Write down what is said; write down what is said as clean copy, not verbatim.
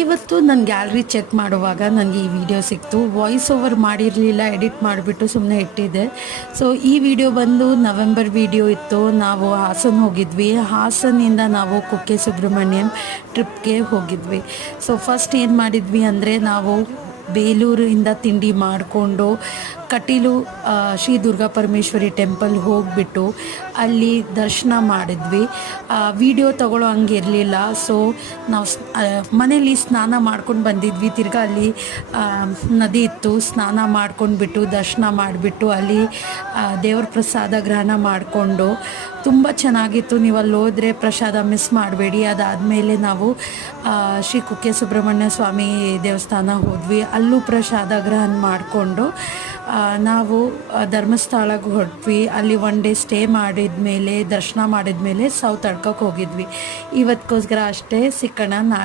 ಇವತ್ತು ನನ್ನ gallery check ಮಾಡುವಾಗ ನನಗೆ ಈ ವಿಡಿಯೋ ಸಿಕ್ತು. ವಾಯ್ಸ್ ಓವರ್ ಮಾಡಿರಲಿಲ್ಲ, ಎಡಿಟ್ ಮಾಡಿಬಿಟ್ಟು ಸುಮ್ಮನೆ ಇಟ್ಟಿದ್ದೆ. ಸೊ ಈ ವಿಡಿಯೋ ಬಂದು ನವೆಂಬರ್ ವಿಡಿಯೋ ಇತ್ತು. ನಾವು ಹಾಸನ ಹೋಗಿದ್ವಿ. ಹಾಸನಿಂದ ನಾವು ಕುಕ್ಕೆ ಸುಬ್ರಹ್ಮಣ್ಯಂ ಟ್ರಿಪ್ಗೆ ಹೋಗಿದ್ವಿ. ಸೊ ಫಸ್ಟ್ ಏನು ಮಾಡಿದ್ವಿ ಅಂದರೆ, ನಾವು ಬೇಲೂರಿಂದ ತಿಂಡಿ ಮಾಡಿಕೊಂಡು ಕಟೀಲು ಶ್ರೀ ದುರ್ಗಾ ಪರಮೇಶ್ವರಿ ಟೆಂಪಲ್ ಹೋಗಿಬಿಟ್ಟು ಅಲ್ಲಿ ದರ್ಶನ ಮಾಡಿದ್ವಿ. ವಿಡಿಯೋ ತಗೊಳ್ಳೋ ಹಂಗೆ ಇರಲಿಲ್ಲ. ಸೊ ನಾವು ಮನೇಲಿ ಸ್ನಾನ ಮಾಡ್ಕೊಂಡು ಬಂದಿದ್ವಿ. ತಿರ್ಗಾ ಅಲ್ಲಿ ನದಿ ಇತ್ತು, ಸ್ನಾನ ಮಾಡ್ಕೊಂಡ್ಬಿಟ್ಟು ದರ್ಶನ ಮಾಡಿಬಿಟ್ಟು ಅಲ್ಲಿ ದೇವ್ರ ಪ್ರಸಾದ ಗ್ರಹಣ ಮಾಡಿಕೊಂಡು ತುಂಬ ಚೆನ್ನಾಗಿತ್ತು. ನೀವು ಅಲ್ಲಿ ಹೋದರೆ ಪ್ರಸಾದ ಮಿಸ್ ಮಾಡಬೇಡಿ. ಅದಾದಮೇಲೆ ನಾವು ಶ್ರೀ ಕುಕ್ಕೆ ಸುಬ್ರಹ್ಮಣ್ಯ ಸ್ವಾಮಿ ದೇವಸ್ಥಾನ ಹೋದ್ವಿ. ಅಲ್ಲೂ ಪ್ರಸಾದ ಗ್ರಹಣ ಮಾಡಿಕೊಂಡು ನಾವು ಧರ್ಮಸ್ಥಳಕ್ಕೆ ಹೊರಟ್ವಿ. ಅಲ್ಲಿ ಒನ್ ಡೇ ಸ್ಟೇ ಮಾಡಿದ ಮೇಲೆ, ದರ್ಶನ ಮಾಡಿದ ಮೇಲೆ ಸೌತ್ ಅಡ್ಕಕ್ಕೆ ಹೋಗಿದ್ವಿ. ಇವತ್ತಿಗೋಸ್ಕರ ಅಷ್ಟೇ. ಸಿಕ್ಕಣ ನಾಳೆ.